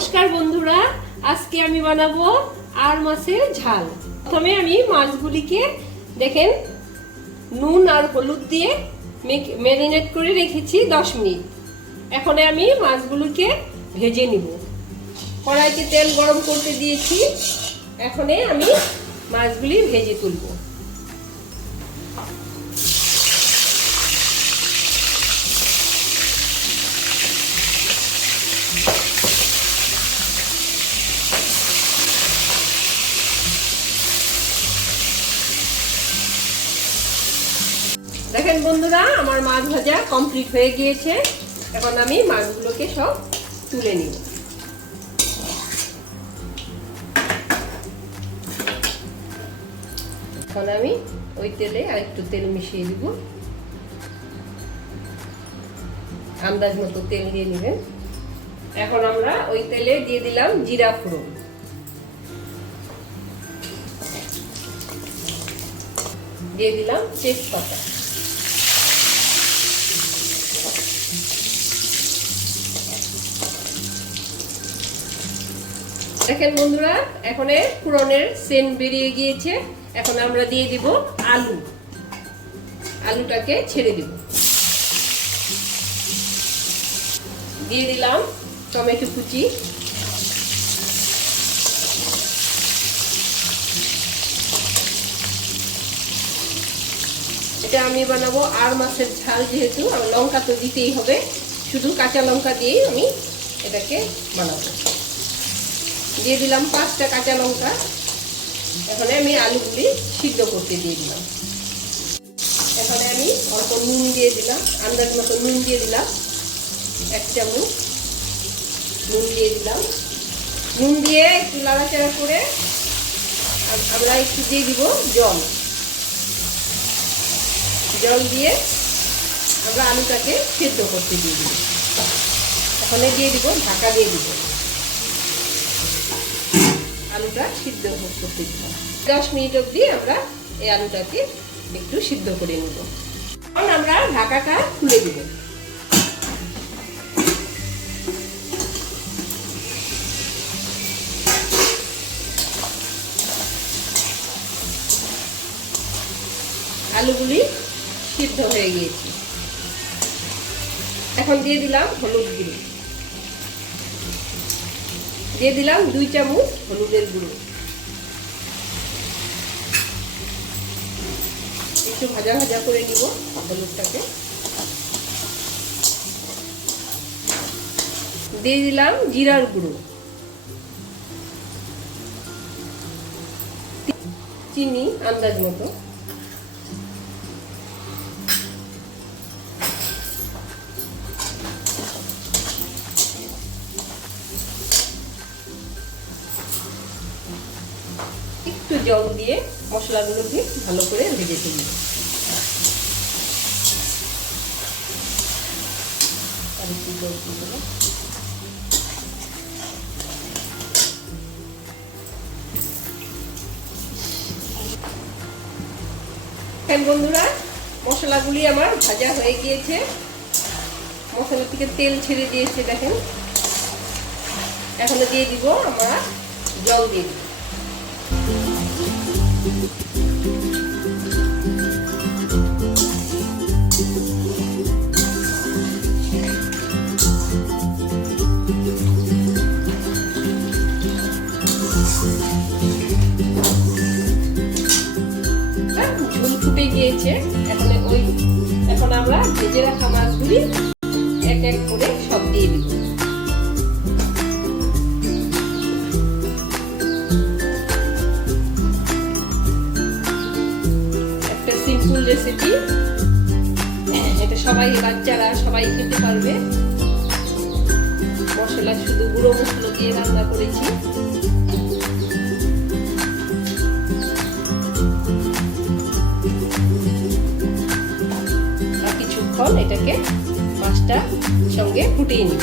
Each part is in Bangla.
নমস্কার বন্ধুরা, আজকে আমি বানাবো আর মাছের ঝাল। প্রথমে আমি মাছগুলিকে দেখেন নুন আর হলুদ দিয়ে ম্যারিনেট করে রেখেছি 10 মিনিট। এখন আমি মাছগুলোকে ভেজে নিব। কড়াইতে তেল গরম করতে দিয়েছি, এখন আমি মাছগুলি ভেজে তুলব। দেখেন বন্ধুরা, আমার মাছ ভাজা কমপ্লিট হয়ে গিয়েছে। এখন আমি মাছগুলোকে সব তুলে নিব। এখন আমি ওই তেলে আরেকটু তেল মিশিয়ে দিব। আন্দাজ মতো তেল দিয়ে নেবেন। এখন আমরা ওই তেলে দিয়ে দিলাম জিরা ফোড়ন, দিয়ে দিলাম তেজপাতা, দেখেন বন্ধুরা এখন ফোড়নের সেন্ট বেরিয়ে গিয়েছে। এখন আমরা দিয়ে দিব আলুটাকে ছেড়ে দিব। দিয়ে দিলাম টমেটো কুচি, এটা আমি বানাবো আর মাছের ঝাল, যেহেতু লঙ্কা তো দিতেই হবে, শুধু কাঁচা লঙ্কা দিয়েই আমি এটাকে বানাবো। দিয়ে দিলাম 5টা কাঁচা লঙ্কা। এখন আমি আলুগুলি সিদ্ধ করতে দিয়ে দিলাম। এখন আমি অল্প নুন দিয়ে দিলাম, আন্দাজ মতো নুন দিয়ে দিলাম, 1 চামচ নুন দিয়ে দিলাম। নুন দিয়ে একটু নাড়াচাড়া করে আমরা একটু দিয়ে দিব জল দিয়ে আমরা আলুটাকে সিদ্ধ করতে দিয়ে দিব। এখন দিয়ে দিব, ঢাকা দিয়ে দিব, আলুটা সিদ্ধ করতে দিব। 10 মিনিট অবধি আমরা এই আলুটাকে একটু সিদ্ধ করে নেব। এখন আমরা ঢাকাটা খুলে দিব। আলুগুলি সিদ্ধ হয়ে গিয়েছে। এখন দিয়ে দিলাম হলুদ গুঁড়ো, দিয়ে দিলাম 2 চামচ হলুদের গুঁড়ো। একটু ভাজা ভাজা করে নিব হলুদটাকে। দিয়ে দিলাম জিরার গুঁড়ো, চিনি আন্দাজ মতো, একটু জল দিয়ে মশলাগুলোকে ভালো করে ভেজে তুলব। বন্ধুরা, মশলাগুলি আমার ভাজা হয়ে গিয়েছে, মশলা থেকে তেল ছেড়ে দিয়েছে দেখেন। এখন দিয়ে দিব আমরা জল দিয়ে দিব। ঝোল ফুটে গিয়েছে। এখন আমরা ভেজে রাখা মাছগুলি এক এক করে সব দিয়ে দিব। একটা সিম্পল রেসিপি, এটা সবাই, বাচ্চারা সবাই খেতে পারবে। মশলা শুধু গুঁড়ো মশলা দিয়ে রান্না করেছি। এটাকে মাছটা সঙ্গে ফুটিয়ে নিব।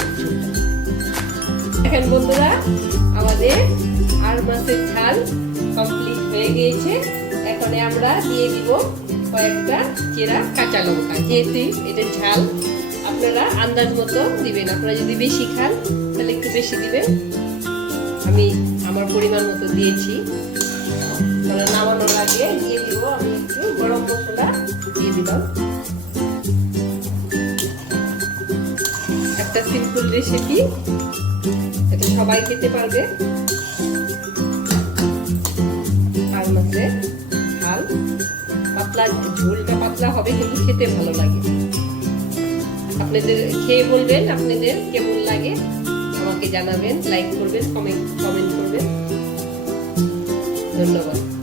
দেখেন বন্ধুরা, আমাদের আর মাছের ঝাল কমপ্লিট হয়ে গিয়েছে। এখন আমরা দিয়ে দিব কয়েকটা চেরা কাঁচা লঙ্কা। যেহেতু এটা ঝাল, আপনারা আন্দাজ মতো দিবেন। আপনারা যদি বেশি খান তাহলে একটু বেশি দিবেন। আমি আমার পরিমাণ মতো দিয়েছি। নামানোর আগে দিয়ে দিব আমি একটু গরম মশলা দিয়ে দিলাম। একটা সিম্পল রেসিপি, এটা সবাই খেতে পারবে। আড় মাছের ঝাল পাতলা, ঝোলটা পাতলা হবে কিন্তু খেতে ভালো লাগে। আপনাদের খেয়ে বলবেন আপনাদের কেমন লাগে, আমাকে জানাবেন, লাইক করবেন, কমেন্ট করবেন। ধন্যবাদ।